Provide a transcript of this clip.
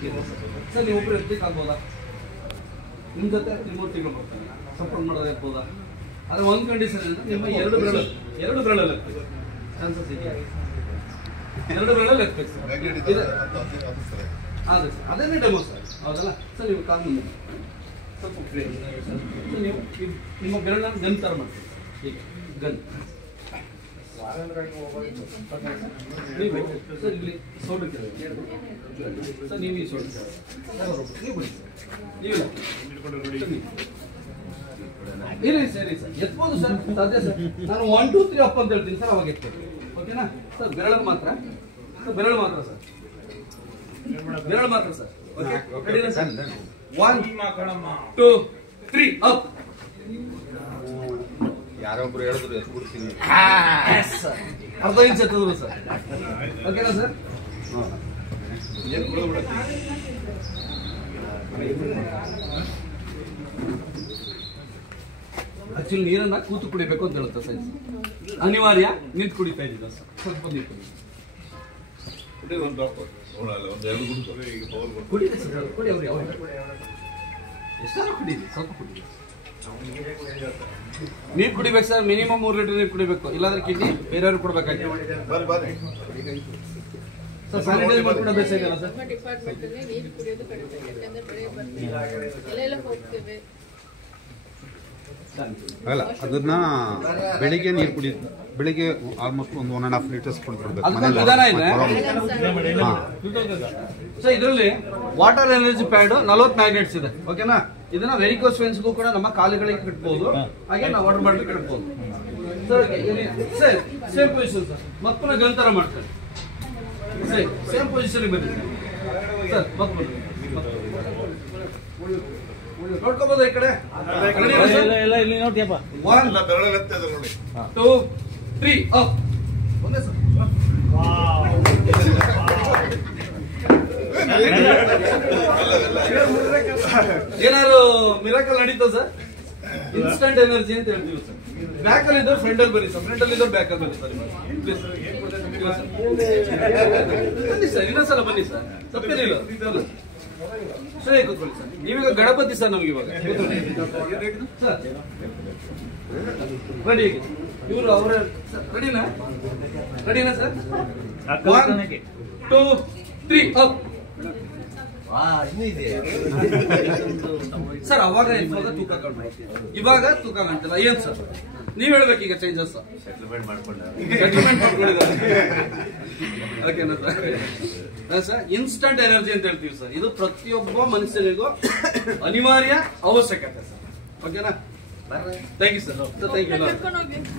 ಸಿಕ್ಕಿದೆ ಸರ್. ನೀವು ಒಬ್ಬರು ಎತ್ತಲಿಕ್ಕೆ ಆಗ್ಬೋದಾ? ನಿಮ್ಮ ಜೊತೆ ತ್ರಿಮೂರ್ತಿಗಳು ಬರ್ತಾರೆ, ಸಪೋರ್ಟ್ ಮಾಡೋದಿರ್ಬೋದಾ? ಆದರೆ ಒಂದು ಕಂಡೀಷನ್ ಅಂದರೆ ನಿಮ್ಮ ಎರಡು ಬೆರಳಲ್ಲಿ ಎತ್ತಬೇಕು. ಚಾನ್ಸಸ್ ಇದೆಯಾ? ಎರಡು ಬೆರಳಲ್ಲಿ ಎತ್ತಬೇಕು ಸರ್. ಅದೇ ಸರ್, ಅದೇನೇ ಡೆಮೋ ಸರ್, ಹೌದಲ್ಲ ಸರ್? ನೀವು ಕಾಲ್ ಮುಂದೆ ಸ್ವಲ್ಪ ಫ್ರೀ ನೀವು ನಿಮ್ಮ ಬೆರಳನ್ನು ಗನ್ ಥರ ಮಾಡ್ತೀವಿ. ಈಗ ಗನ್ ಸರ್, ಇಲ್ಲಿ ಸೋಡು ಸರ್, ನೀವು ಈ ಸೋಡು ನೀವು ಬಿಡಿ ನೀವಿಲ್ಲ ಇರಿ ಸರಿ ಸರ್, ಎತ್ಬೋದು ಸರ್, ಸಾಧ್ಯ ಸರ್. ನಾನು 1 2 3 ಅಪ್ ಅಂತ ಹೇಳ್ತೀನಿ ಸರ್, ಅವಾಗ ಎತ್ಬೋದು. ಓಕೆನಾ ಸರ್? ಬೆರಳು ಮಾತ್ರ ಸರ್, ಬೆರಳು ಮಾತ್ರ ಸರ್, ಬೆರಳು ಮಾತ್ರ ಸರ್. ಓಕೆ ರೆಡಿನಾ ಸರ್? 1 2 3 ಅಪ್. ಯಾರೊಬ್ರು ಹೇಳಿದ್ರು ಎತ್ತು ಬಿಡ್ತೀನಿ, ಅರ್ಧ ಇಂಚ್ ಎತ್ತಿದ್ರು ಸರ್. ಓಕೆನಾ ಸರ್? ಆಕ್ಚುಲಿ ನೀರನ್ನ ಕೂತು ಕುಡಿಬೇಕು ಅಂತ ಹೇಳುತ್ತೆ ಸೈನ್ಸ್. ಅನಿವಾರ್ಯ ನಿಂತು ಕುಡಿತಾ ಇದ್ದೀವಿ ಸರ್. ಸ್ವಲ್ಪ ನೀರು ಕುಡಿದೆ ಸರ್, ಕುಡಿ ಅವ್ರು ಯಾವ ಎಷ್ಟಾದ್ರೂ ಕುಡೀರಿ, ಸ್ವಲ್ಪ ಕುಡೀರಿ. ನೀರು ಕುಡಿಬೇಕು ಸರ್, ಮಿನಿಮಮ್ 3 ಲೀಟರ್ ನೀರು ಕುಡಿಬೇಕು, ಇಲ್ಲಾಂದ್ರೆ ಕಿಡ್ನಿ ಬೇರೆಯವ್ರು ಕೊಡ್ಬೇಕಾಗಿ ಸರ್. ಸ್ಯಾನಿಟೈಸ್ ಮಾಡ್ಕೊಂಡು ಅಭ್ಯಾಸ ಇದೆಯಲ್ಲ ಸರ್? ಡಿಪಾರ್ಟ್ಮೆಂಟ್ ಅಲ್ಲಿ ನೀರು ಕುಡಿಯೋದು ಕಡಿಮೆ, ಯಾಕಂದ್ರೆ ಬೆಳೆ ಬರ್ತೀವಿ ಎಲ್ಲ ಹೋಗ್ತೇವೆ. ಅಲ್ಲ ಅದನ್ನ ಬೆಳಿಗ್ಗೆ ನೀರು ಕುಡಿ, ಬೆಳಿಗ್ಗೆ ಆಲ್ಮೋಸ್ಟ್ ಒಂದು 1.5 ಲೀಟರ್ಸ್ ಕುಡಿದ್ಬಿಡ್ಬೇಕು. ಸರ್ ಇದರಲ್ಲಿ ವಾಟರ್ ಎನರ್ಜಿ ಪ್ಯಾಡ್ 40 ಮ್ಯಾಗ್ನೆಟ್ಸ್ ಇದೆ. ಓಕೆನಾ? ಇದನ್ನ ವೆರಿಕೋಸ್ ವೆನ್ಸ್ಗೂ ಕೂಡ ನಮ್ಮ ಕಾಲುಗಳಿಗೆ ಕಟ್ಬಹುದು, ಹಾಗೆ ನಾವು ವಾಟರ್ ಬಾಟಲ್ ಕಟ್ಬಹುದು sir. Sir same position sir, ಮತ್ತೊಮ್ಮೆ ಗಂತರ ಮಾಡ್ತಾರೆ ಸರ್. ಸೇಮ್ ಪೊಸಿಷನ್ ಬಂದಿದೆ ಸರ್, ಮತ್ತೊಮ್ಮೆ ನೋಡ್ಕೋಬಹುದು ಈ ಕಡೆ. 1 2 3 ಅಪ್. ಒಂದೇ ಸರ್. ಏನಾದ್ರು ಮಿರಾಕಲ್ ನಡೀತಾ ಸರ್? ಇನ್ಸ್ಟಂಟ್ ಎನರ್ಜಿ ಅಂತ ಹೇಳ್ತೀವಿ ಸರ್. ಬ್ಯಾಕ್ ಅಲ್ಲಿ ಇದ್ದವ್ರು ಫ್ರಂಟ್ ಅಲ್ಲಿ ಬನ್ನಿ ಸರ್, ಫ್ರಂಟ್ ಅಲ್ಲಿ ಇದ್ದವ್ರು ಬ್ಯಾಕ್ ಅಲ್ಲಿ ಬನ್ನಿ ಸರ್. ಬನ್ನಿ ಸರ್, ಇನ್ನೊಂದ್ಸಲ ಬನ್ನಿ ಸರ್, ತಪ್ಪೇನಿಲ್ಲ ಸರಿ. ಕೂತ್ಕೊಳ್ಳಿ ಸರ್. ನೀವೀಗ ಗಣಪತಿ ಸರ್, ನಮ್ಗೆ ಇವಾಗ ಸರ್ ರೆಡಿ. ಇವರು ಅವರ ರೆಡಿನಾ? ರೆಡಿನಾ ಸರ್? 1 2 3 ಅಪ್. ಸರ್ ಅವಾಗ ಇವಾಗ ತೂಕ ಕಾಣ್ಬೋದು, ಇವಾಗ ತೂಕ ಕಾಣ್ತಿಲ್ಲ. ಏನ್ ಸರ್ ನೀವ್ ಹೇಳ್ಬೇಕು ಈಗ ಚೇಂಜಸ್? ಸೆಟ್ಲ್ಮೆಂಟ್ ಮಾಡ್ಕೊಂಡಿದ್ದಾರೆ. ಓಕೆನಾ ಸರ್? ಇನ್ಸ್ಟಂಟ್ ಎನರ್ಜಿ ಅಂತ ಹೇಳ್ತೀವಿ ಸರ್. ಇದು ಪ್ರತಿಯೊಬ್ಬ ಮನುಷ್ಯನಿಗೂ ಅನಿವಾರ್ಯ ಅವಶ್ಯಕತೆ ಸರ್. ಓಕೆನಾ? Thank you sir. Thank you.